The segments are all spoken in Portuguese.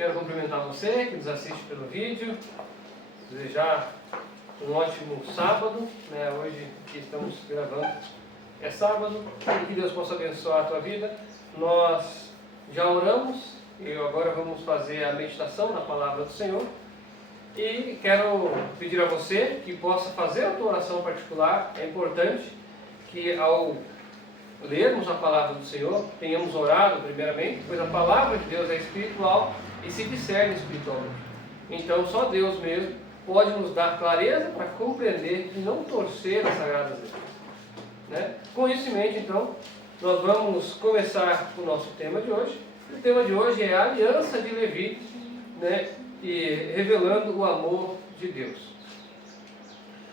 Quero cumprimentar você que nos assiste pelo vídeo, desejar um ótimo sábado, né? Hoje que estamos gravando é sábado, e que Deus possa abençoar a tua vida. Nós já oramos e agora vamos fazer a meditação na palavra do Senhor. E quero pedir a você que possa fazer a tua oração particular. É importante que ao lermos a palavra do Senhor, tenhamos orado primeiramente, pois a palavra de Deus é espiritual e se discerne espiritualmente. Então só Deus mesmo pode nos dar clareza para compreender e não torcer as Sagradas Letras, né? Com isso em mente, então, nós vamos começar o nosso tema de hoje. O tema de hoje é a aliança de Levi, né? E revelando o amor de Deus.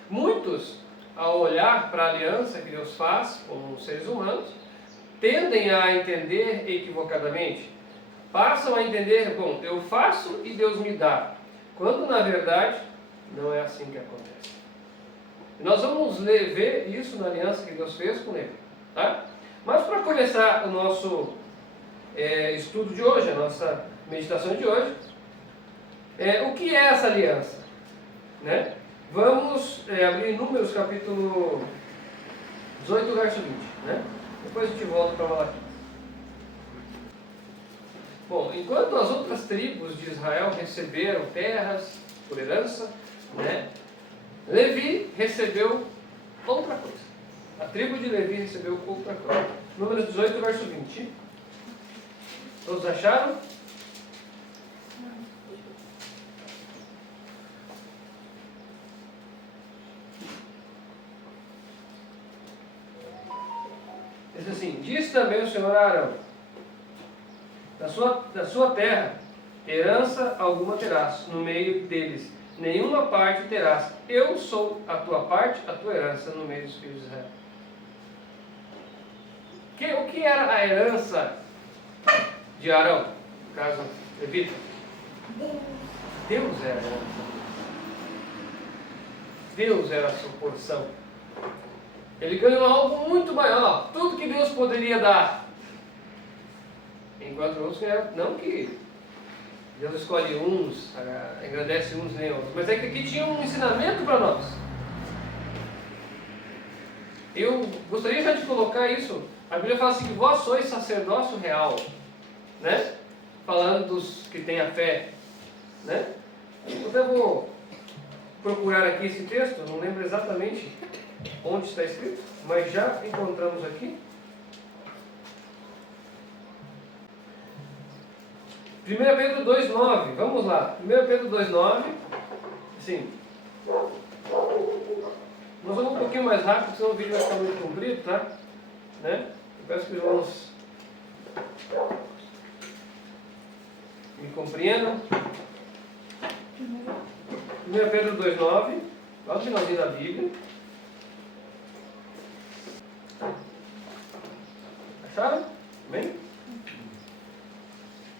Muitos, ao olhar para a aliança que Deus faz com os seres humanos, tendem a entender equivocadamente. Passam a entender, bom, eu faço e Deus me dá, quando na verdade não é assim que acontece. E nós vamos ver isso na aliança que Deus fez com ele, tá? Mas para começar o nosso estudo de hoje, a nossa meditação de hoje, o que é essa aliança? Né? Vamos abrir Números capítulo 18, verso 20. Né? Depois a gente volta para Malaquias. Bom, enquanto as outras tribos de Israel receberam terras por herança, né, Levi recebeu outra coisa. A tribo de Levi recebeu outra coisa. Números 18, verso 20. Todos acharam? Diz assim: diz também o Senhor a Arão: da sua terra herança alguma terás, no meio deles nenhuma parte terás. Eu sou a tua parte, a tua herança no meio dos filhos de Israel. O que era a herança de Arão, no caso Levita? Deus era a herança. Deus era a sua porção. Ele ganhou algo muito maior, tudo que Deus poderia dar. Enquanto outros ganharam, não que Deus escolhe uns, engrandece uns nem outros, mas é que aqui tinha um ensinamento para nós. Eu gostaria já de colocar isso. A Bíblia fala assim que vós sois sacerdócio real, né? Falando dos que têm a fé, né? Eu até vou procurar aqui esse texto, não lembro exatamente onde está escrito, mas já encontramos aqui. 1 Pedro 2,9, vamos lá. 1 Pedro 2,9, sim. Nós vamos um pouquinho mais rápido, senão o vídeo vai ficar muito comprido, tá? Né? Eu peço que os irmãos me compreendam. 1 Pedro 2,9, lá no finalzinho da Bíblia. Acharam? Bem?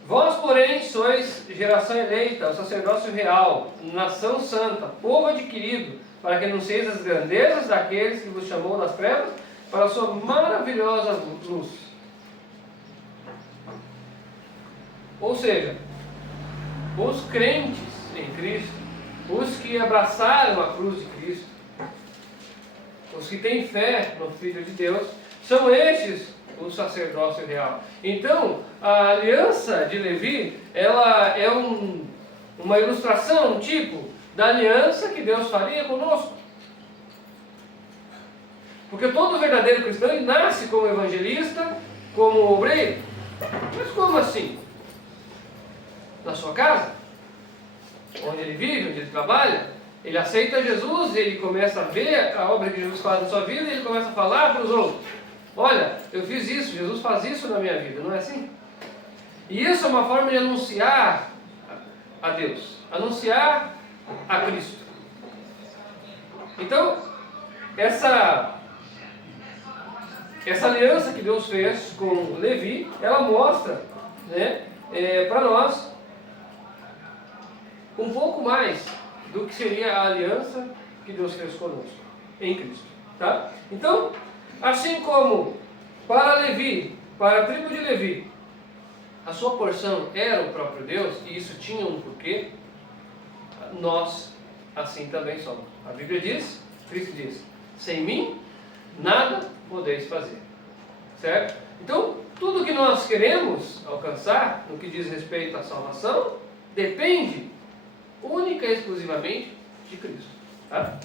Vós, porém, sois geração eleita, o sacerdócio real, nação santa, povo adquirido, para que anuncieis as grandezas daqueles que vos chamou das trevas para a sua maravilhosa luz. Ou seja, os crentes em Cristo, os que abraçaram a cruz de Cristo, os que têm fé no Filho de Deus, são estes o sacerdócio real. Então, a aliança de Levi, ela é uma ilustração, um tipo da aliança que Deus faria conosco. Porque todo verdadeiro cristão, ele nasce como evangelista, como obreiro. Mas como assim? Na sua casa, onde ele vive, onde ele trabalha, ele aceita Jesus, ele começa a ver a obra que Jesus faz na sua vida, e ele começa a falar para os outros: olha, eu fiz isso, Jesus faz isso na minha vida, não é assim? E isso é uma forma de anunciar a Deus, anunciar a Cristo. Então, essa aliança que Deus fez com Levi, ela mostra, né, para nós um pouco mais do que seria a aliança que Deus fez conosco em Cristo, tá? Então, assim como para Levi, para a tribo de Levi, a sua porção era o próprio Deus, e isso tinha um porquê, nós assim também somos. A Bíblia diz, Cristo diz, sem mim nada podeis fazer. Certo? Então, tudo que nós queremos alcançar, no que diz respeito à salvação, depende única e exclusivamente de Cristo. Tá?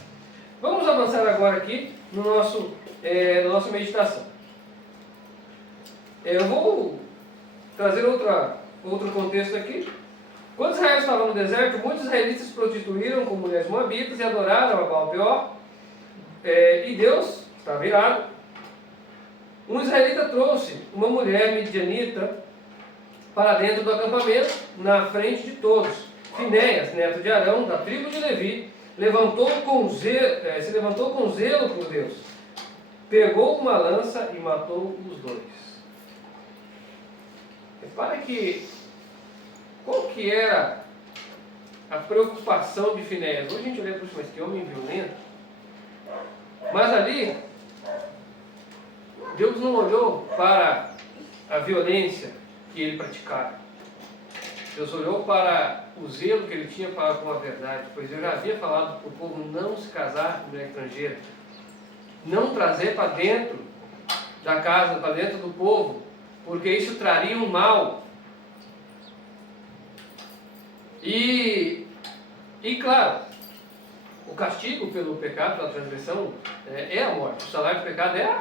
Vamos avançar agora aqui no na nossa meditação. Eu vou trazer outro contexto aqui. Quando Israel estava no deserto, muitos israelitas se prostituíram com mulheres moabitas e adoraram a Baal-peor. E Deus estava irado. Um israelita trouxe uma mulher midianita para dentro do acampamento, na frente de todos. Finéias, neto de Arão, da tribo de Levi, se levantou com zelo por Deus. Pegou uma lança e matou os dois. Repare que qual que era a preocupação de Finéias? Hoje a gente olha para isso, mas que homem violento. Mas ali, Deus não olhou para a violência que ele praticava. Deus olhou para o zelo que ele tinha para com a verdade, pois eu já havia falado para o povo não se casar com mulher estrangeira, não trazer para dentro da casa, para dentro do povo, porque isso traria um mal. E claro, o castigo pelo pecado, pela transgressão, é a morte. O salário do pecado é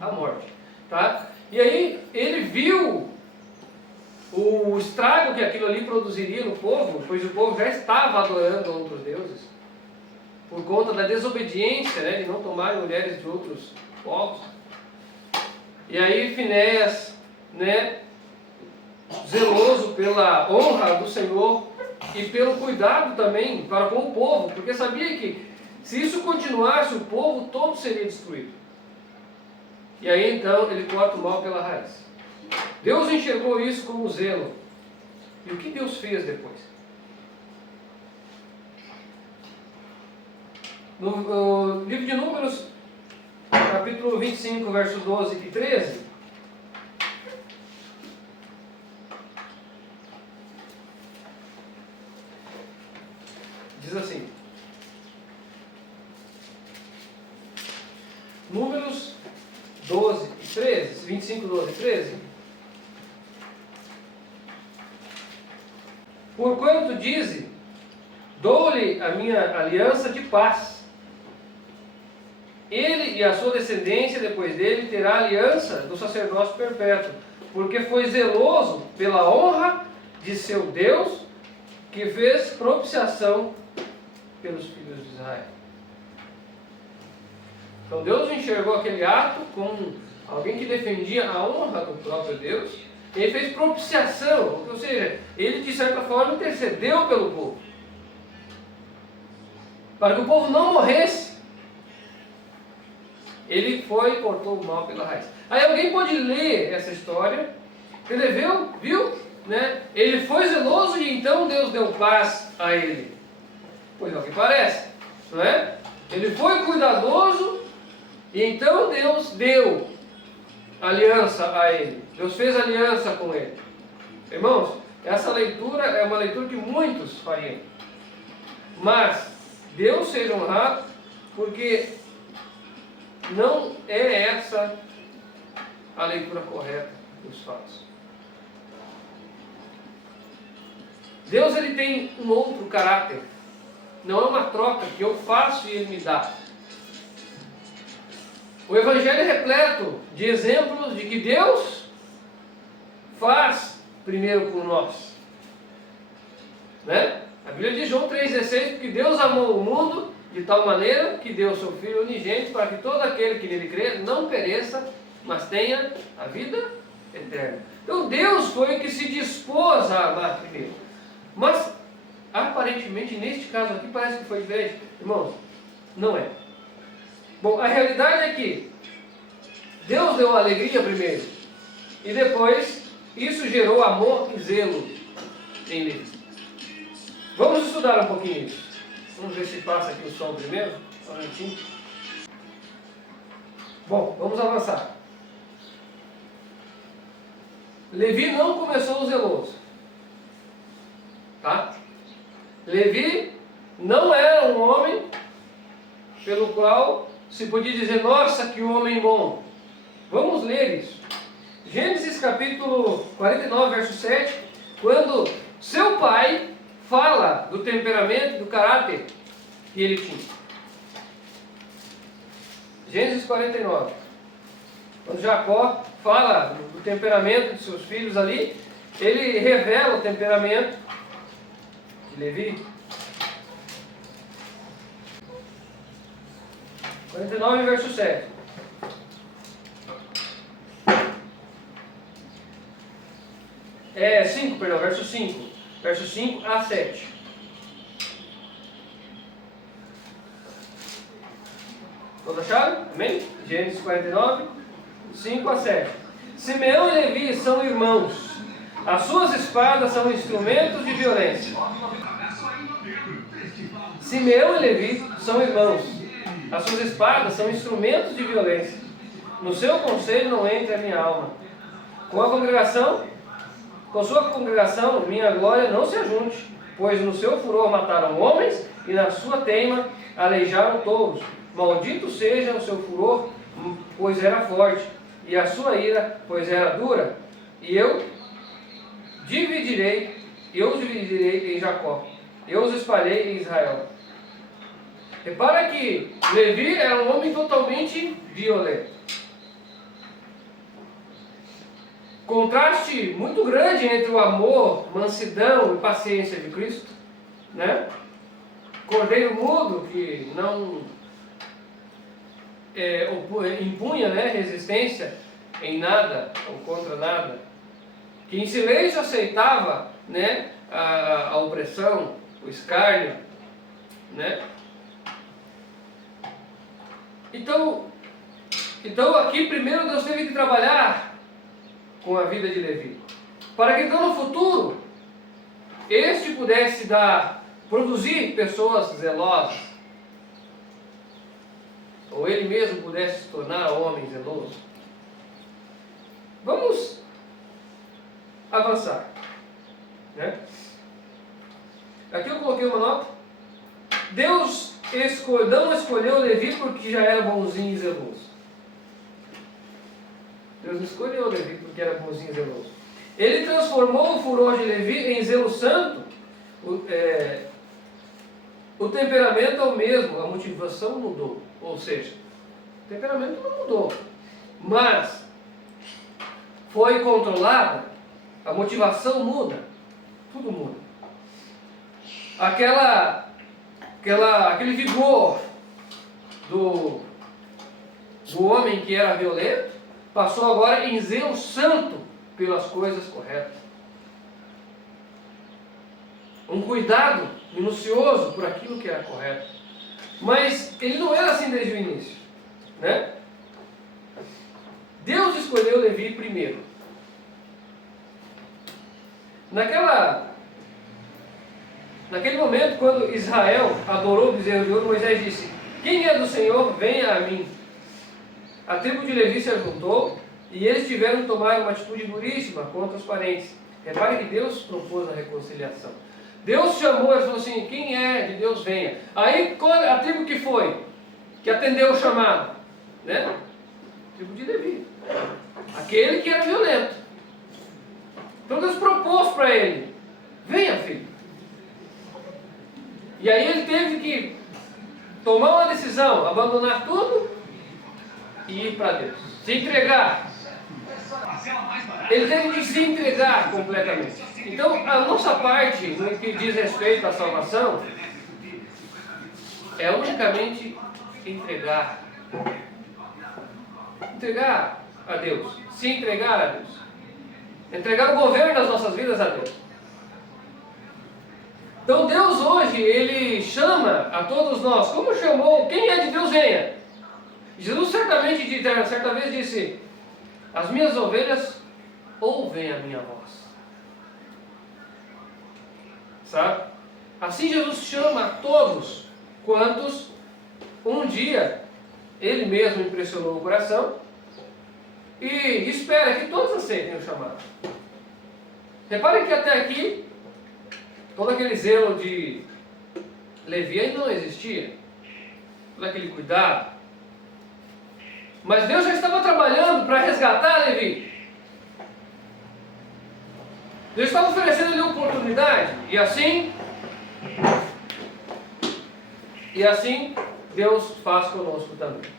a morte. Tá? E aí ele viu o estrago que aquilo ali produziria no povo, pois o povo já estava adorando outros deuses, por conta da desobediência, né, de não tomarem mulheres de outros povos. E aí Finéias, né, zeloso pela honra do Senhor e pelo cuidado também para com o povo, porque sabia que se isso continuasse, o povo todo seria destruído. E aí então ele corta o mal pela raiz. Deus enxergou isso como zelo. E o que Deus fez depois? No livro de Números, capítulo 25, versos 12 e 13, diz assim: Números 12 e 13, 25, 12 e 13. Porquanto dize, dou-lhe a minha aliança de paz. Ele e a sua descendência depois dele terá a aliança do sacerdócio perpétuo, porque foi zeloso pela honra de seu Deus, que fez propiciação pelos filhos de Israel. Então Deus enxergou aquele ato como alguém que defendia a honra do próprio Deus. Ele fez propiciação, ou seja, ele de certa forma intercedeu pelo povo, para que o povo não morresse. Ele foi e cortou o mal pela raiz. Aí alguém pode ler essa história, ele viu, né? Ele foi zeloso e então Deus deu paz a ele. Pois é o que parece, não é? Ele foi cuidadoso e então Deus deu aliança a ele. Deus fez aliança com ele. Irmãos, essa leitura é uma leitura que muitos fariam. Mas Deus seja honrado, porque não é essa a leitura correta dos fatos. Deus, ele tem um outro caráter. Não é uma troca que eu faço e ele me dá. O Evangelho é repleto de exemplos de que Deus faz primeiro por nós. Né? A Bíblia diz, João 3,16, porque Deus amou o mundo de tal maneira que deu o seu Filho unigênito para que todo aquele que nele crê não pereça, mas tenha a vida eterna. Então Deus foi o que se dispôs a amar primeiro. Mas, aparentemente, neste caso aqui, parece que foi diferente. Irmãos, não é. Bom, a realidade é que Deus deu alegria primeiro, e depois isso gerou amor e zelo em Levi. Vamos estudar um pouquinho isso. Vamos ver se passa aqui o som primeiro. Só um minutinho. Bom, vamos avançar. Levi não começou zeloso. Tá? Levi não era um homem pelo qual se podia dizer, nossa, que homem bom. Vamos ler isso. Gênesis capítulo 49, verso 7, quando seu pai fala do temperamento, do caráter que ele tinha. Gênesis 49. Quando Jacó fala do temperamento de seus filhos ali, ele revela o temperamento de Levi. 49, verso 7. Verso 5. Verso 5 a 7. Todos acharam? Amém? Gênesis 49, 5 a 7. Simeão e Levi são irmãos. As suas espadas são instrumentos de violência. Simeão e Levi são irmãos. As suas espadas são instrumentos de violência. No seu conselho não entra a minha alma. Com sua congregação, minha glória não se ajunte, pois no seu furor mataram homens e na sua teima aleijaram touros. Maldito seja o seu furor, pois era forte, e a sua ira, pois era dura. E eu os dividirei em Jacó, eu os espalhei em Israel. Repara que Levi era um homem totalmente violento. Contraste muito grande entre o amor, mansidão e paciência de Cristo, né? Cordeiro mudo que não impunha, né, resistência em nada ou contra nada, que em silêncio aceitava, né, a opressão, o escárnio, né? Então aqui primeiro Deus teve que trabalhar com a vida de Levi, para que então no futuro este pudesse produzir pessoas zelosas, ou ele mesmo pudesse se tornar homem zeloso. Vamos avançar, né? Aqui eu coloquei uma nota. Deus não escolheu Levi porque já era bonzinho e zeloso. Deus escolheu Levi porque era bonzinho e zeloso. Ele transformou o furor de Levi em zelo santo. O temperamento é o mesmo, a motivação mudou. Ou seja, o temperamento não mudou, mas foi controlada, a motivação muda, tudo muda. Aquele vigor do homem que era violento passou agora em zelo santo pelas coisas corretas. Um cuidado minucioso por aquilo que era correto. Mas ele não era assim desde o início, né? Deus escolheu Levi primeiro. Naquele momento, quando Israel adorou o bezerro de ouro, Moisés disse: quem é do Senhor, venha a mim. A tribo de Levi se ajuntou e eles tiveram que tomar uma atitude duríssima contra os parentes. Repare que Deus propôs a reconciliação. Deus chamou, ele falou assim: quem é de Deus, venha. Aí a tribo que foi, que atendeu o chamado, né? A tribo de Levi, aquele que era violento. Então Deus propôs para ele: venha, filho. E aí ele teve que tomar uma decisão, abandonar tudo e ir para Deus, se entregar. Ele teve que se entregar completamente. Então, a nossa parte, no que diz respeito à salvação, é unicamente entregar. Entregar a Deus. Se entregar a Deus. Entregar o governo das nossas vidas a Deus. Então, Deus hoje, Ele chama a todos nós, como chamou, quem é de Deus, venha. Jesus certa vez disse: as minhas ovelhas ouvem a minha voz. Sabe? Assim Jesus chama a todos quantos um dia Ele mesmo impressionou o coração e espera que todos aceitem o chamado. Reparem que até aqui, todo aquele zelo de Levi ainda não existia. Todo aquele cuidado. Mas Deus já estava trabalhando para resgatar Levi. Deus estava oferecendo lhe oportunidade. E assim Deus faz conosco também.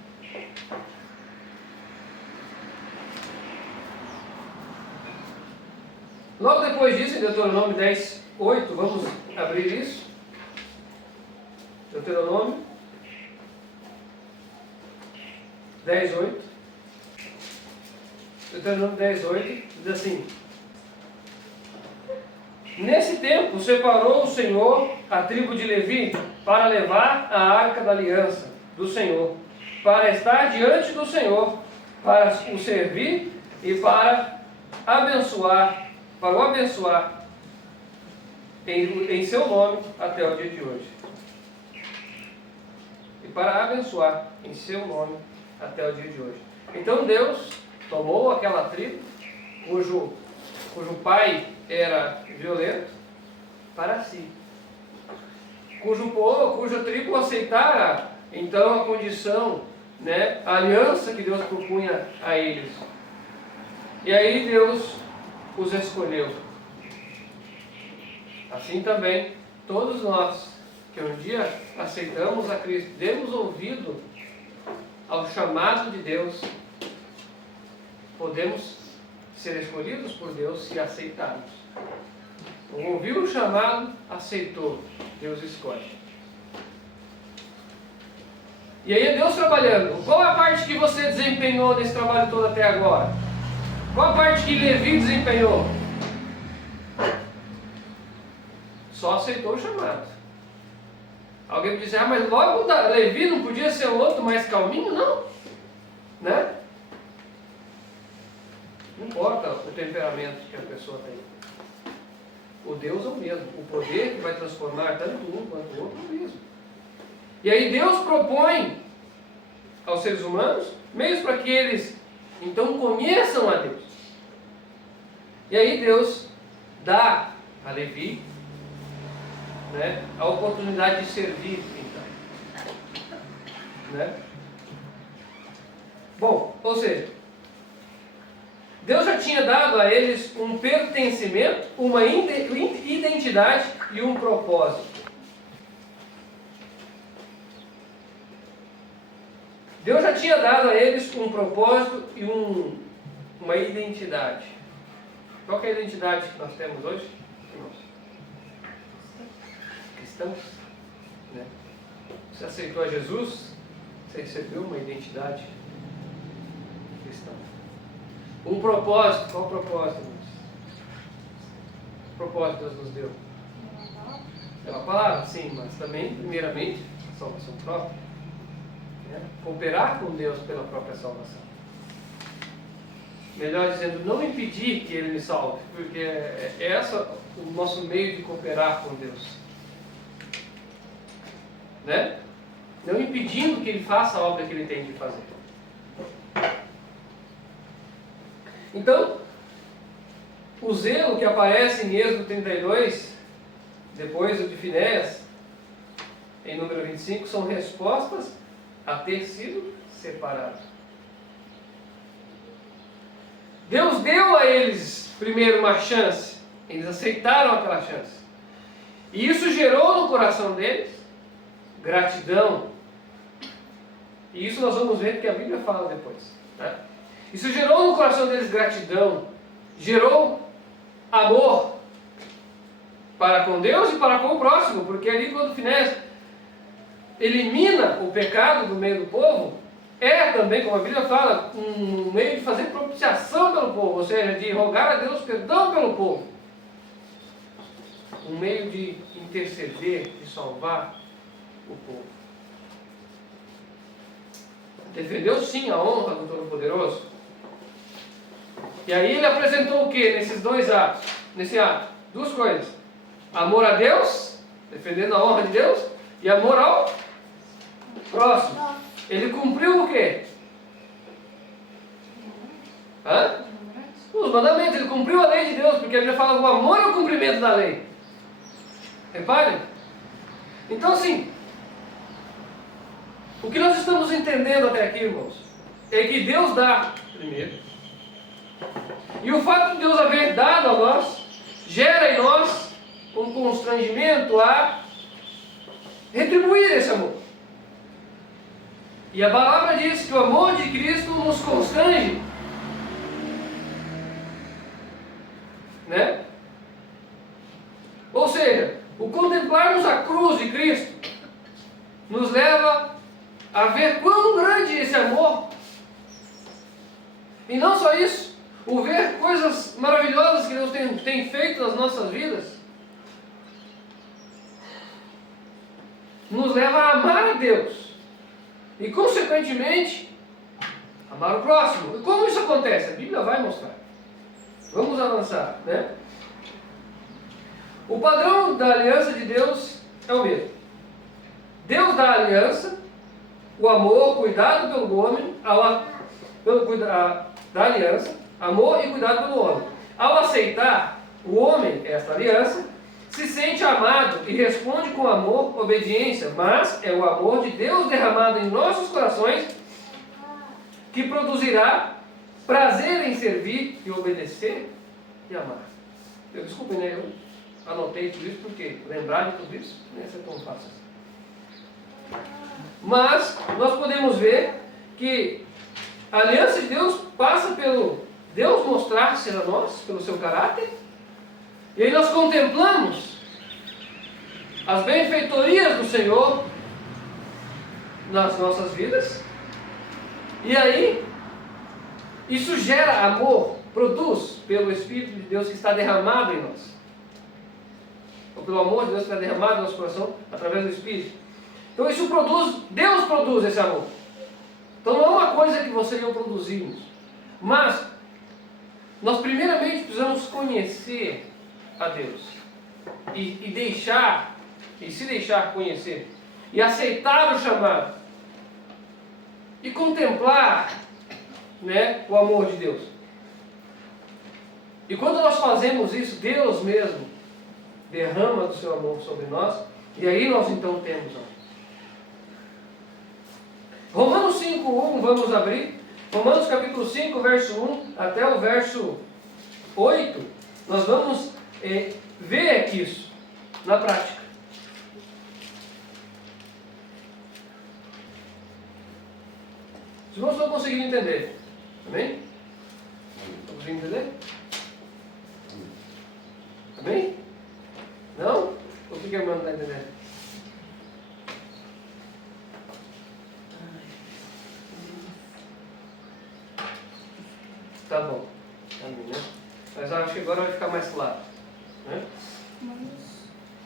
Logo depois disso, em Deuteronômio 10, 8, vamos abrir isso. Deuteronômio 10, 8. Deuteronômio 10, 8 diz assim: Nesse tempo separou o Senhor a tribo de Levi para levar a arca da aliança do Senhor, para estar diante do Senhor, para o servir e para o abençoar em seu nome até o dia de hoje. E para abençoar em seu nome até o dia de hoje. Então Deus tomou aquela tribo, cujo pai era violento, para si. Cuja tribo aceitara então a condição, a aliança que Deus propunha a eles. E aí Deus os escolheu. Assim também, todos nós que um dia aceitamos a Cristo, demos ouvido ao chamado de Deus, podemos ser escolhidos por Deus se aceitarmos. Ouviu o chamado, aceitou, Deus escolhe. E aí é Deus trabalhando. Qual é a parte que você desempenhou nesse trabalho todo até agora? Qual a parte que Levi desempenhou? Só aceitou o chamado. Alguém me diz, mas logo Levi não podia ser o outro mais calminho? Não. Né? Não importa o temperamento que a pessoa tem. O Deus é o mesmo. O poder que vai transformar tanto um quanto o outro é o mesmo. E aí Deus propõe aos seres humanos meios para que eles então conheçam a Deus. E aí Deus dá a Levi a oportunidade de servir, então. Bom, ou seja, Deus já tinha dado a eles um pertencimento, uma identidade e um propósito. Deus já tinha dado a eles um propósito e uma identidade. Qual que é a identidade que nós temos hoje? Cristãos. Você aceitou a Jesus, você recebeu uma identidade cristã. Um propósito. Qual o propósito, irmãos? O propósito Deus nos deu? É uma palavra, sim, mas também, primeiramente, a salvação própria. Cooperar com Deus pela própria salvação. Melhor dizendo, não impedir que Ele me salve, porque é esse o nosso meio de cooperar com Deus. Não impedindo que Ele faça a obra que Ele tem de fazer. Então, o zelo que aparece em Êxodo 32, depois do de Finéias, em número 25, são respostas a ter sido separado. Deus deu a eles primeiro uma chance, eles aceitaram aquela chance. E isso gerou no coração deles gratidão. E isso nós vamos ver que a Bíblia fala depois. Isso gerou no coração deles gratidão, gerou amor para com Deus e para com o próximo, porque ali quando Finéias elimina o pecado do meio do povo, é também, como a Bíblia fala, um meio de fazer propiciação pelo povo, ou seja, de rogar a Deus perdão pelo povo. Um meio de interceder, de salvar o povo. Defendeu sim a honra do Todo-Poderoso. E aí ele apresentou o que nesses dois atos? Nesse ato? Duas coisas. Amor a Deus, defendendo a honra de Deus, e amor ao próximo. Ele cumpriu o quê? Os mandamentos, ele cumpriu a lei de Deus, porque a Bíblia fala que o amor é o cumprimento da lei. Reparem? Então assim, o que nós estamos entendendo até aqui, irmãos, é que Deus dá primeiro. E o fato de Deus haver dado a nós, gera em nós um constrangimento a retribuir esse amor. E a palavra diz que o amor de Cristo nos constrange. Né? Ou seja, o contemplarmos a cruz de Cristo nos leva a ver quão grande é esse amor. E não só isso, o ver coisas maravilhosas que Deus tem feito nas nossas vidas, nos leva a amar a Deus. E consequentemente, amar o próximo. E como isso acontece? A Bíblia vai mostrar. Vamos avançar, né? O padrão da aliança de Deus é o mesmo. Deus dá a aliança, o amor, o cuidado pelo homem, da aliança, amor e cuidado pelo homem. Ao aceitar o homem esta aliança, se sente amado e responde com amor, obediência, mas é o amor de Deus derramado em nossos corações que produzirá prazer em servir e obedecer e amar. Desculpem, né? Eu anotei tudo isso porque lembrar de tudo isso não é tão fácil assim. Mas nós podemos ver que a aliança de Deus passa pelo Deus mostrar-se a nós, pelo seu caráter, e aí nós contemplamos as benfeitorias do Senhor nas nossas vidas, e aí isso gera amor, produz pelo Espírito de Deus que está derramado em nós, ou pelo amor de Deus que está derramado no nosso coração através do Espírito. Então isso produz, Deus produz esse amor. Então não é uma coisa que você e eu produzimos, mas nós primeiramente precisamos conhecer a Deus e se deixar conhecer e aceitar o chamado e contemplar, né, o amor de Deus. E quando nós fazemos isso, Deus mesmo derrama do seu amor sobre nós, e aí nós então temos amor. Romanos 5:1, vamos abrir. Romanos capítulo 5, verso 1 até o verso 8, nós vamos ver aqui isso na prática. Os irmãos estão conseguindo entender? Amém? Estão conseguindo entender? Amém? Não? O que a irmã não está entendendo? Tá bom. Amém, né? Mas acho que agora vai ficar mais claro. Né?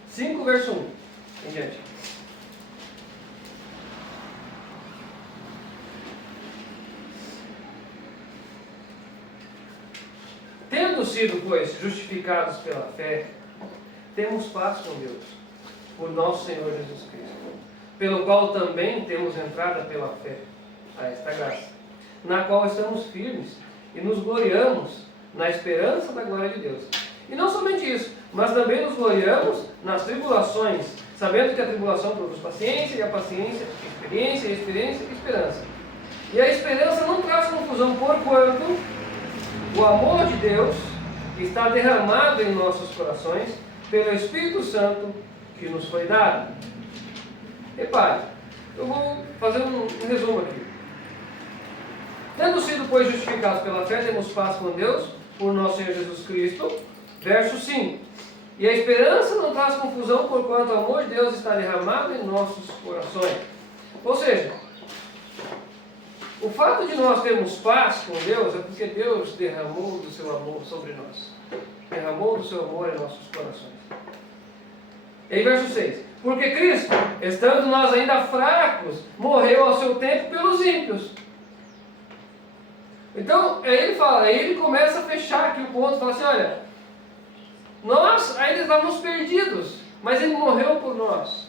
5, verso 1. Em diante. Tendo sido, pois, justificados pela fé, temos paz com Deus, por nosso Senhor Jesus Cristo, pelo qual também temos entrada pela fé a esta graça, na qual estamos firmes e nos gloriamos na esperança da glória de Deus. E não somente isso, mas também nos gloriamos nas tribulações, sabendo que a tribulação produz paciência, e a paciência, experiência, e a experiência, esperança. E a esperança não traz confusão, porquanto o amor de Deus está derramado em nossos corações pelo Espírito Santo que nos foi dado. Repare, eu vou fazer um resumo aqui. Tendo sido, pois, justificados pela fé, temos paz com Deus, por nosso Senhor Jesus Cristo. Verso 5. E a esperança não traz confusão, porquanto o amor de Deus está derramado em nossos corações. Ou seja, o fato de nós termos paz com Deus é porque Deus derramou do seu amor sobre nós. Derramou do seu amor em nossos corações. Em verso 6. Porque Cristo, estando nós ainda fracos, morreu ao seu tempo pelos ímpios. Então, aí ele começa a fechar aqui o ponto, fala assim, olha, nós ainda estávamos perdidos, mas ele morreu por nós.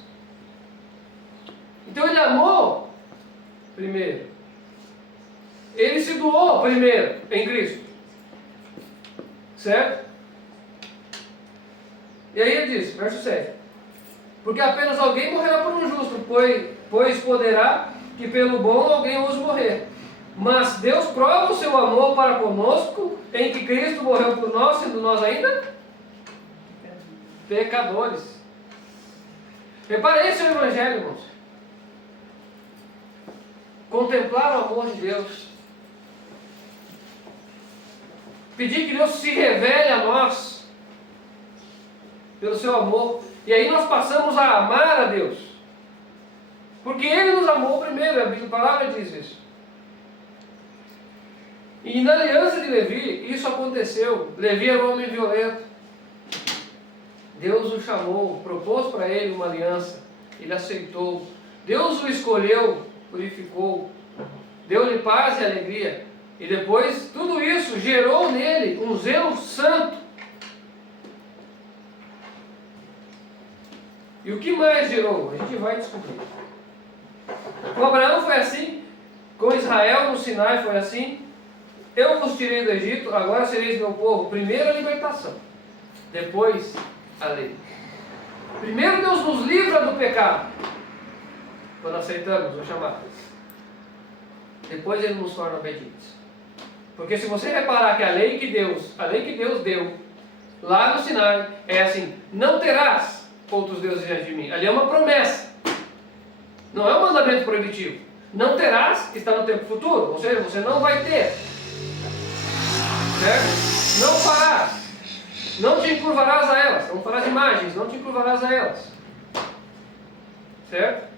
Então ele amou primeiro. Ele se doou primeiro em Cristo. Certo? E aí ele diz, verso 7. Porque apenas alguém morrerá por um justo, pois poderá que pelo bom alguém ouse morrer. Mas Deus prova o seu amor para conosco, em que Cristo morreu por nós, sendo nós ainda pecadores. Repare, esse é o Evangelho, irmãos. Contemplar o amor de Deus. Pedir que Deus se revele a nós pelo seu amor. E aí nós passamos a amar a Deus. Porque Ele nos amou primeiro, a palavra diz isso. E na aliança de Levi, isso aconteceu. Levi era um homem violento. Deus o chamou, propôs para ele uma aliança. Ele aceitou. Deus o escolheu, purificou. Deu-lhe paz e alegria. E depois, tudo isso gerou nele um zelo santo. E o que mais gerou? A gente vai descobrir. Com Abraão foi assim. Com Israel no Sinai foi assim. Eu vos tirei do Egito, agora sereis meu povo. Primeiro a libertação, depois a lei. Primeiro Deus nos livra do pecado, quando aceitamos o chamado. Depois Ele nos torna obedientes. Porque se você reparar que a lei que Deus deu lá no Sinai é assim: não terás outros deuses diante de mim. Ali é uma promessa, não é um mandamento proibitivo. Não terás está no tempo futuro, ou seja, você não vai ter. Certo? Não farás, não te encurvarás a elas, não farás imagens, não te encurvarás a elas. Certo?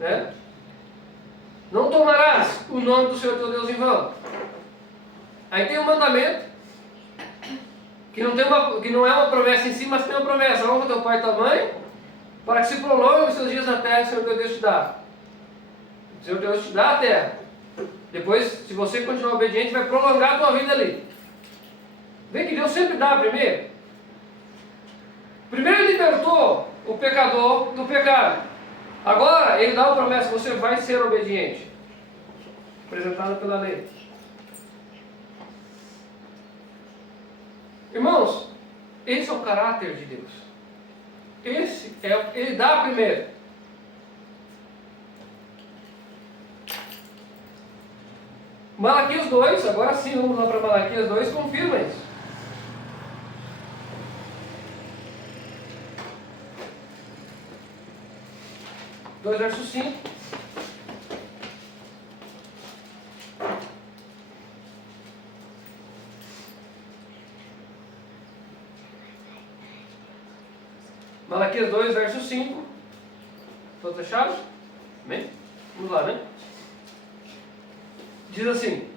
Né? Não tomarás o nome do Senhor teu Deus em vão. Aí tem um mandamento que não é uma promessa em si, mas tem uma promessa: honra teu pai e tua mãe, para que se prolongue os seus dias na terra que o Senhor teu Deus te dá. O Senhor teu Deus te dá a terra. Depois, se você continuar obediente, vai prolongar a tua vida ali. Vê que Deus sempre dá primeiro. Primeiro Ele libertou o pecador do pecado. Agora Ele dá a promessa: você vai ser obediente. Apresentada pela lei. Irmãos, esse é o caráter de Deus. Ele dá primeiro. Malaquias 2, agora sim, vamos lá para Malaquias 2, confirma isso. Verso 5. Malaquias 2, verso 5. Todos acharam? Amém? Vamos lá, né? Diz assim: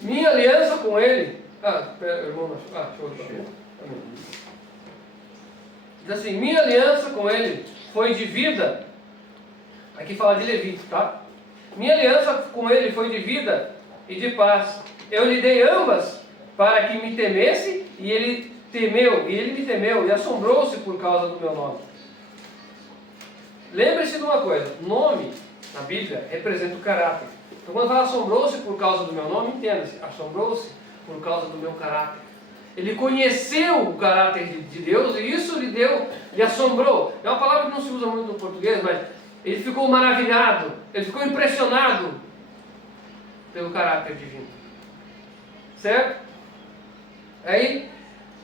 minha aliança com ele. Irmão, deixa eu. Diz assim: minha aliança com ele foi de vida. Aqui fala de Levi, tá? Minha aliança com ele foi de vida e de paz. Eu lhe dei ambas para que me temesse, e ele me temeu e assombrou-se por causa do meu nome. Lembre-se de uma coisa: nome na Bíblia representa o caráter. Então quando fala assombrou-se por causa do meu nome, entenda-se: assombrou-se por causa do meu caráter. Ele conheceu o caráter de Deus e isso lhe assombrou. É uma palavra que não se usa muito no português, mas ele ficou maravilhado, ele ficou impressionado pelo caráter divino. Certo? Aí,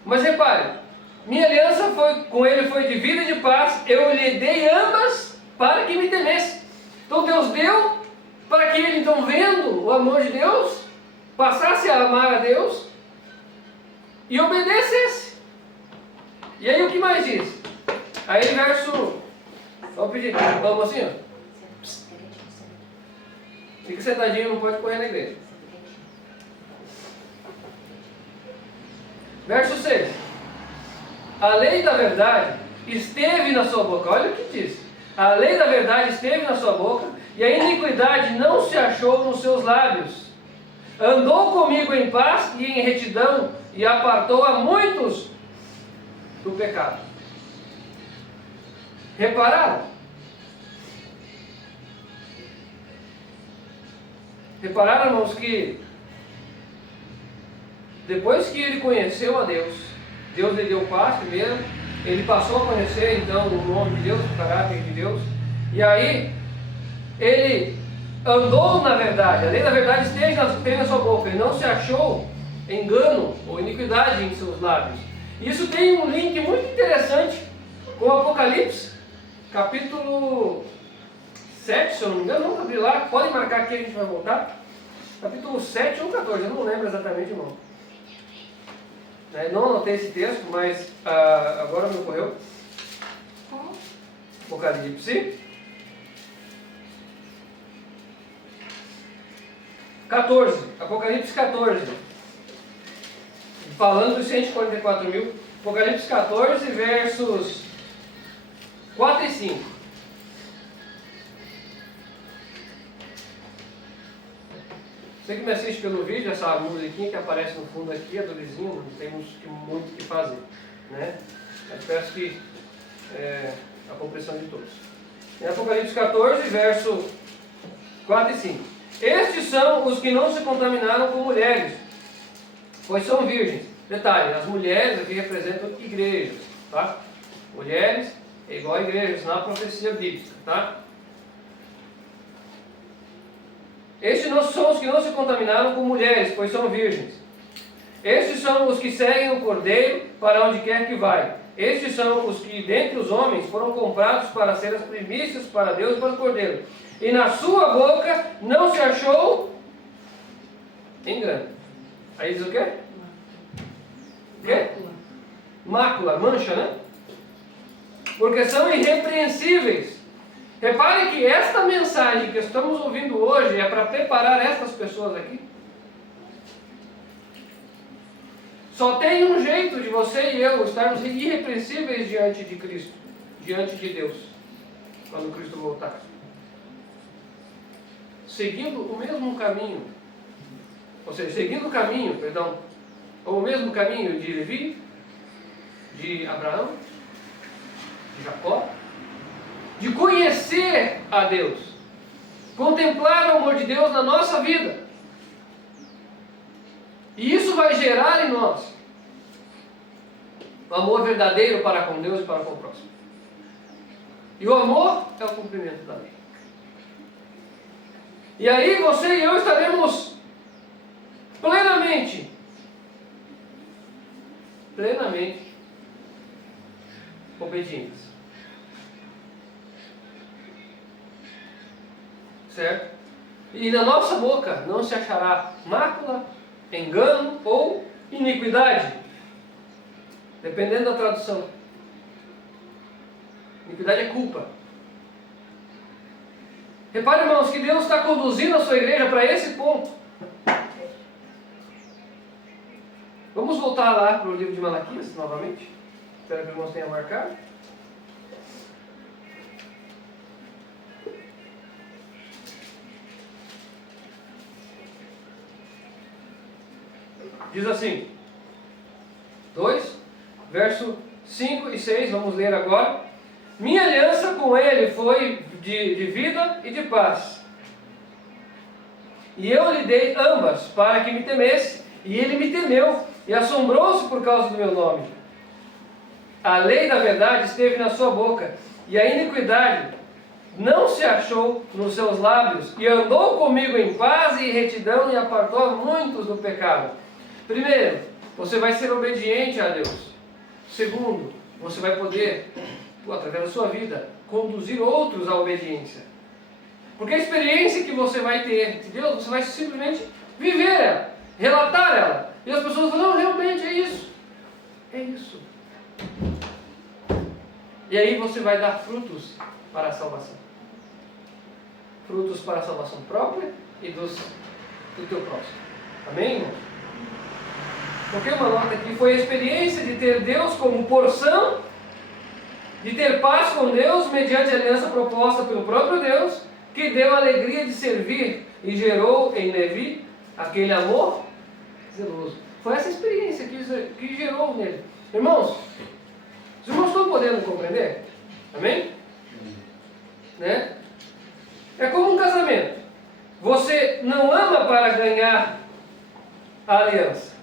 mas repare, minha aliança com ele foi de vida e de paz, eu lhe dei ambas para que me temesse. Então Deus deu para que ele, então, vendo o amor de Deus, passasse a amar a Deus e obedecesse. E aí o que mais diz? Aí verso... Vamos pedir, vamos assim, ó. Fica sentadinho, não pode correr na igreja. Verso 6. A lei da verdade esteve na sua boca. Olha o que diz. A lei da verdade esteve na sua boca, e a iniquidade não se achou nos seus lábios. Andou comigo em paz e em retidão, e apartou a muitos do pecado. Repararam? Repararam, irmãos, que depois que ele conheceu a Deus, Deus lhe deu paz primeiro, ele passou a conhecer então o nome de Deus, o caráter de Deus, e aí ele andou na verdade, a lei da verdade esteve na sua boca, e não se achou engano ou iniquidade em seus lábios. Isso tem um link muito interessante com o Apocalipse, capítulo 7, se eu não me engano, vamos abrir lá, podem marcar aqui, a gente vai voltar. Capítulo 7 ou 14, eu não lembro exatamente o nome. Não anotei esse texto, mas agora me ocorreu. Apocalipse 14, Apocalipse 14, falando dos 144 mil, Apocalipse 14, versos 4 e 5. Você que me assiste pelo vídeo, essa musiquinha que aparece no fundo aqui, é do vizinho, não temos muito o que fazer, né? Mas peço que a compreensão de todos. Em Apocalipse 14, verso 4 e 5. Estes são os que não se contaminaram com mulheres, pois são virgens. Detalhe, as mulheres aqui representam igrejas, tá? Mulheres é igual a igrejas na profecia bíblica, tá? Estes não são os que não se contaminaram com mulheres, pois são virgens. Estes são os que seguem o Cordeiro para onde quer que vai. Estes são os que, dentre os homens, foram comprados para ser as primícias para Deus e para o Cordeiro. E na sua boca não se achou engano. Aí diz o quê? O quê? Mácula, mancha, né? Porque são irrepreensíveis. Repare que esta mensagem que estamos ouvindo hoje é para preparar estas pessoas aqui. Só tem um jeito de você e eu estarmos irrepreensíveis diante de Cristo, diante de Deus, quando Cristo voltar. Seguindo o mesmo caminho, ou seja, seguindo o caminho, perdão, ou o mesmo caminho de Levi, de Abraão, de Jacó, de conhecer a Deus, contemplar o amor de Deus na nossa vida. E isso vai gerar em nós o amor verdadeiro para com Deus e para com o próximo. E o amor é o cumprimento da lei. E aí você e eu estaremos plenamente obedientes. Certo? E na nossa boca não se achará mácula, engano ou iniquidade, dependendo da tradução. Iniquidade é culpa. Repare, irmãos, que Deus está conduzindo a sua igreja para esse ponto. Vamos voltar lá para o livro de Malaquias novamente. Espero que os irmãos tenham marcado. Diz assim, 2, verso 5 e 6, vamos ler agora. Minha aliança com ele foi de vida e de paz. E eu lhe dei ambas para que me temesse, e ele me temeu, e assombrou-se por causa do meu nome. A lei da verdade esteve na sua boca, e a iniquidade não se achou nos seus lábios, e andou comigo em paz e retidão, e apartou muitos do pecado. Primeiro, você vai ser obediente a Deus. Segundo, você vai poder, através da sua vida, conduzir outros à obediência. Porque a experiência que você vai ter de Deus, você vai simplesmente viver ela, relatar ela. E as pessoas falam, não, realmente é isso. É isso. E aí você vai dar frutos para a salvação. Frutos para a salvação própria e do teu próximo. Amém, irmão? Porque uma nota aqui foi a experiência de ter Deus como porção, de ter paz com Deus mediante a aliança proposta pelo próprio Deus, que deu a alegria de servir e gerou em Levi aquele amor zeloso. Foi essa experiência que gerou nele. Irmãos, os irmãos estão podendo compreender? Amém? Né? É como um casamento. Você não ama para ganhar a aliança.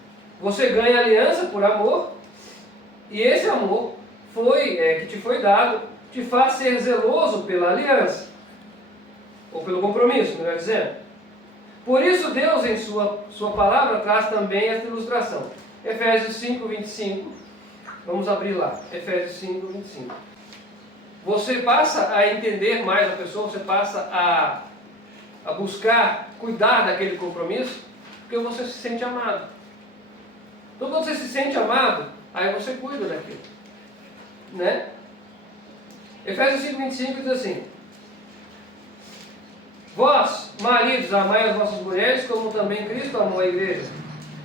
Você ganha aliança por amor, e esse amor que te foi dado te faz ser zeloso pela aliança, ou pelo compromisso, melhor dizendo. Por isso Deus em sua palavra traz também esta ilustração. Efésios 5, 25. Vamos abrir lá. Efésios 5, 25. Você passa a entender mais a pessoa, você passa a buscar cuidar daquele compromisso, porque você se sente amado. Então quando você se sente amado, aí você cuida daquilo. Né? Efésios 5, 25 diz assim: vós, maridos, amai as vossas mulheres, como também Cristo amou a igreja,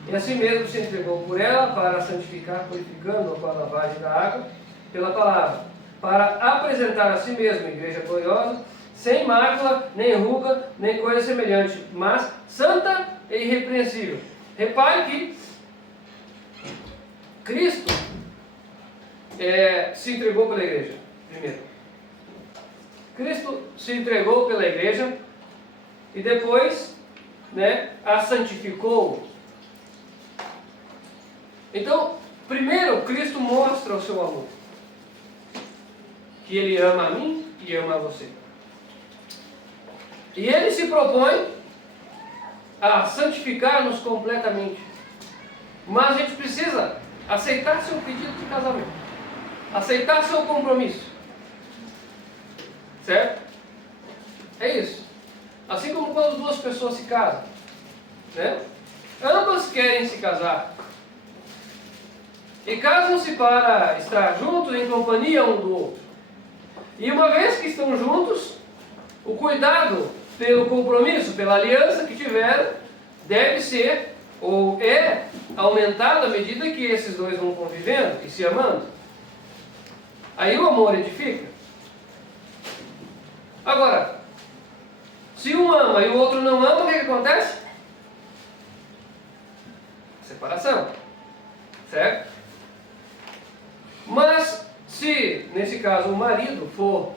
e assim mesmo se entregou por ela, para santificar, purificando-a com a lavagem da água, pela palavra, para apresentar a si mesmo a igreja gloriosa, sem mácula, nem ruga, nem coisa semelhante, mas santa e irrepreensível. Repare que Cristo se entregou pela igreja, primeiro. Cristo se entregou pela igreja e depois, a santificou. Então, primeiro, Cristo mostra o seu amor. Que Ele ama a mim e ama a você. E Ele se propõe a santificar-nos completamente. Mas a gente precisa aceitar seu pedido de casamento. Aceitar seu compromisso. Certo? É isso. Assim como quando duas pessoas se casam. Ambas querem se casar. E casam-se para estar juntos em companhia um do outro. E uma vez que estão juntos, o cuidado pelo compromisso, pela aliança que tiveram, deve ser, ou é, aumentado à medida que esses dois vão convivendo e se amando. Aí o amor edifica. Agora, se um ama e o outro não ama, o que acontece? Separação. Certo? Mas, se nesse caso o marido for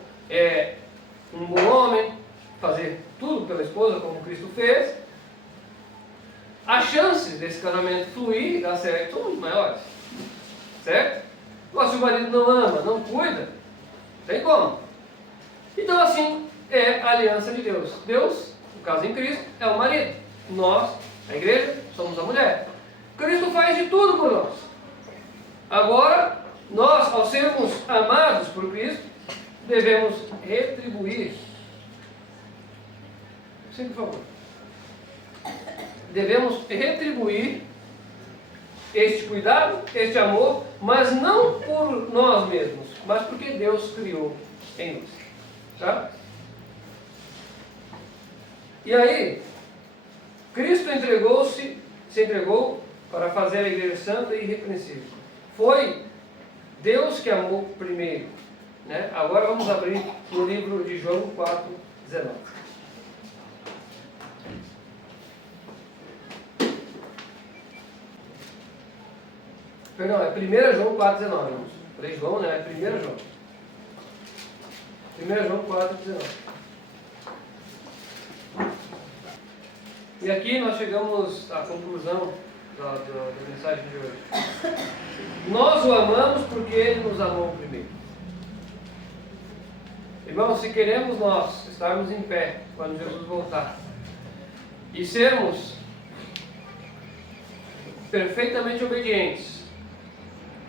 um bom homem, fazer tudo pela esposa como Cristo fez, as chances desse casamento fluir e dar certo são muito maiores. Certo? Agora, se o marido não ama, não cuida, não tem como. Então assim é a aliança de Deus. Deus, no caso em Cristo, é o marido. Nós, a igreja, somos a mulher. Cristo faz de tudo por nós. Agora, nós, ao sermos amados por Cristo, devemos retribuir. Sim, por favor. Devemos retribuir este cuidado, este amor, mas não por nós mesmos, mas porque Deus criou em nós. Tá? E aí, Cristo se entregou para fazer a igreja santa e irrepreensível. Foi Deus que amou primeiro. Agora vamos abrir no livro de João 4, 19. Perdão, é 1 João 4, 19. 3 João, é 1 João. 1 João 4, 19. E aqui nós chegamos à conclusão da mensagem de hoje. Nós o amamos porque Ele nos amou primeiro. Irmãos, se queremos nós estarmos em pé quando Jesus voltar e sermos perfeitamente obedientes,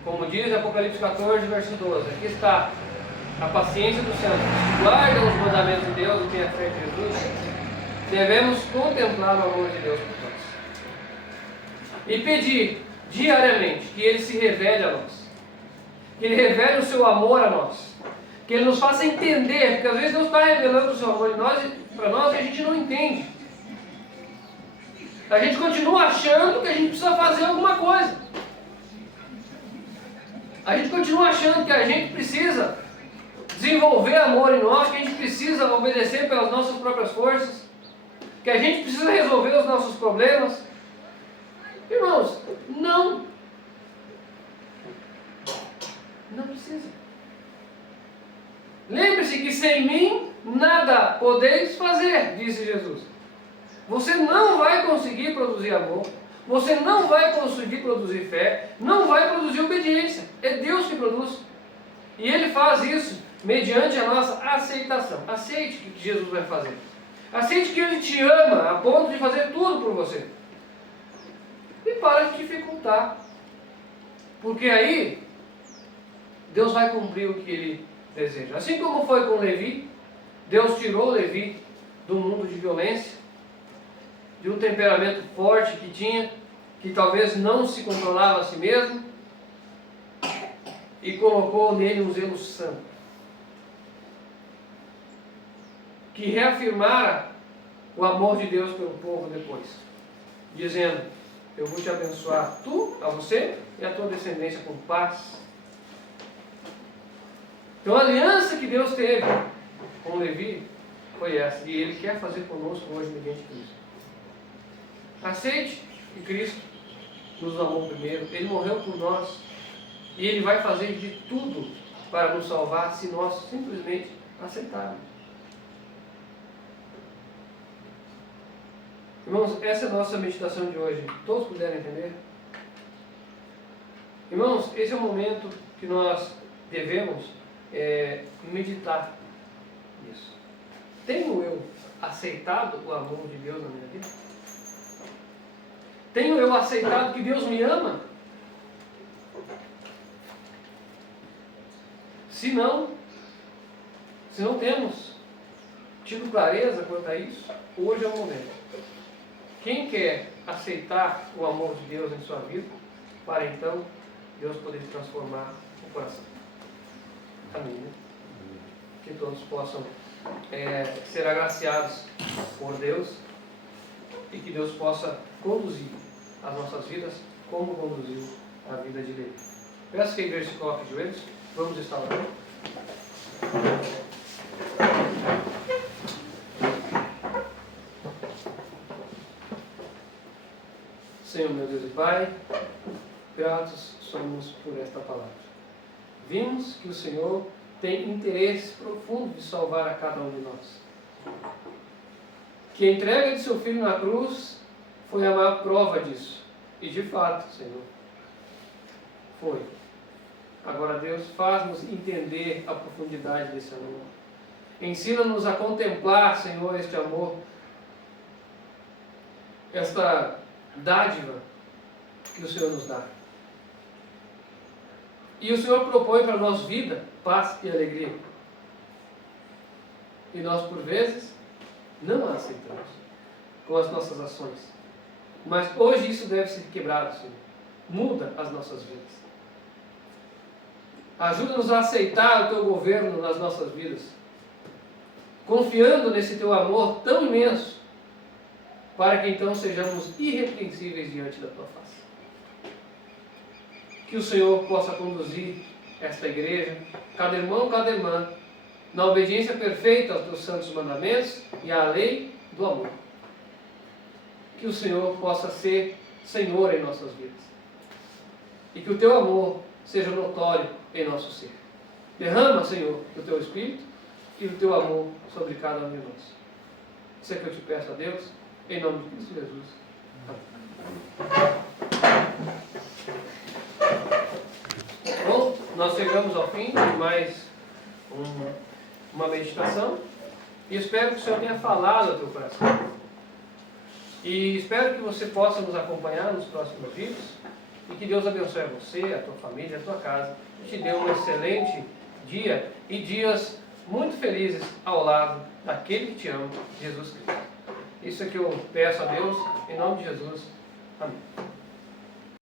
como diz Apocalipse 14, verso 12, aqui está a paciência dos santos, que guardam os mandamentos de Deus e têm a fé em Jesus, devemos contemplar o amor de Deus por nós e pedir diariamente que Ele se revele a nós, que Ele revele o seu amor a nós, que Ele nos faça entender, porque às vezes Deus está revelando o seu amor para nós e a gente não entende. A gente continua achando que a gente precisa fazer alguma coisa. A gente continua achando que a gente precisa desenvolver amor em nós, que a gente precisa obedecer pelas nossas próprias forças, que a gente precisa resolver os nossos problemas. Irmãos, não precisa. Lembre-se que sem mim nada podeis fazer, disse Jesus. Você não vai conseguir produzir amor, Você não vai conseguir produzir fé, não vai produzir obediência. É Deus que produz. E Ele faz isso mediante a nossa aceitação. Aceite o que Jesus vai fazer. Aceite que Ele te ama a ponto de fazer tudo por você. E para de dificultar. Porque aí, Deus vai cumprir o que Ele deseja. Assim como foi com Levi, Deus tirou Levi do mundo de violência, de um temperamento forte que tinha, que talvez não se controlava a si mesmo, e colocou nele um zelo santo, que reafirmara o amor de Deus pelo povo depois, dizendo: eu vou te abençoar, tu, a você e a tua descendência com paz. Então a aliança que Deus teve com Levi foi essa, e Ele quer fazer conosco hoje mediante Cristo. Aceite que Cristo nos amou primeiro, Ele morreu por nós, e Ele vai fazer de tudo para nos salvar se nós simplesmente aceitarmos. Irmãos, essa é a nossa meditação de hoje. Todos puderam entender? Irmãos, esse é o momento que nós devemos meditar nisso. Tenho eu aceitado o amor de Deus na minha vida? Tenho eu aceitado que Deus me ama? Se não temos tido clareza quanto a isso, hoje é o momento. Quem quer aceitar o amor de Deus em sua vida, para então Deus poder transformar o coração? Amém. Né? Que todos possam ser agraciados por Deus e que Deus possa conduzir as nossas vidas como conduziu a vida de Levi. Peço que a igreja se coloque de joelhos. Vamos estar orando. Senhor, meu Deus e Pai, gratos somos por esta palavra. Vimos que o Senhor tem interesse profundo de salvar a cada um de nós. Que a entrega de seu Filho na cruz foi a maior prova disso. E de fato, Senhor, foi. Agora, Deus, faz-nos entender a profundidade desse amor. Ensina-nos a contemplar, Senhor, este amor, esta dádiva que o Senhor nos dá. E o Senhor propõe para nós vida, paz e alegria. E nós, por vezes, não a aceitamos com as nossas ações. Mas hoje isso deve ser quebrado, Senhor. Muda as nossas vidas. Ajuda-nos a aceitar o Teu governo nas nossas vidas, confiando nesse Teu amor tão imenso, para que então sejamos irrepreensíveis diante da Tua face. Que o Senhor possa conduzir esta igreja, cada irmão, cada irmã, na obediência perfeita aos Teus santos mandamentos e à lei do amor. Que o Senhor possa ser Senhor em nossas vidas. E que o Teu amor seja notório em nosso ser. Derrama, Senhor, o Teu Espírito e o Teu amor sobre cada um de nós. Isso é que eu te peço a Deus, em nome de Cristo Jesus. Amém. Bom, nós chegamos ao fim de mais uma meditação e espero que o Senhor tenha falado ao teu coração. E espero que você possa nos acompanhar nos próximos vídeos e que Deus abençoe a você, a tua família, a tua casa e te dê um excelente dia e dias muito felizes ao lado daquele que te ama, Jesus Cristo. Isso é que eu peço a Deus, em nome de Jesus. Amém.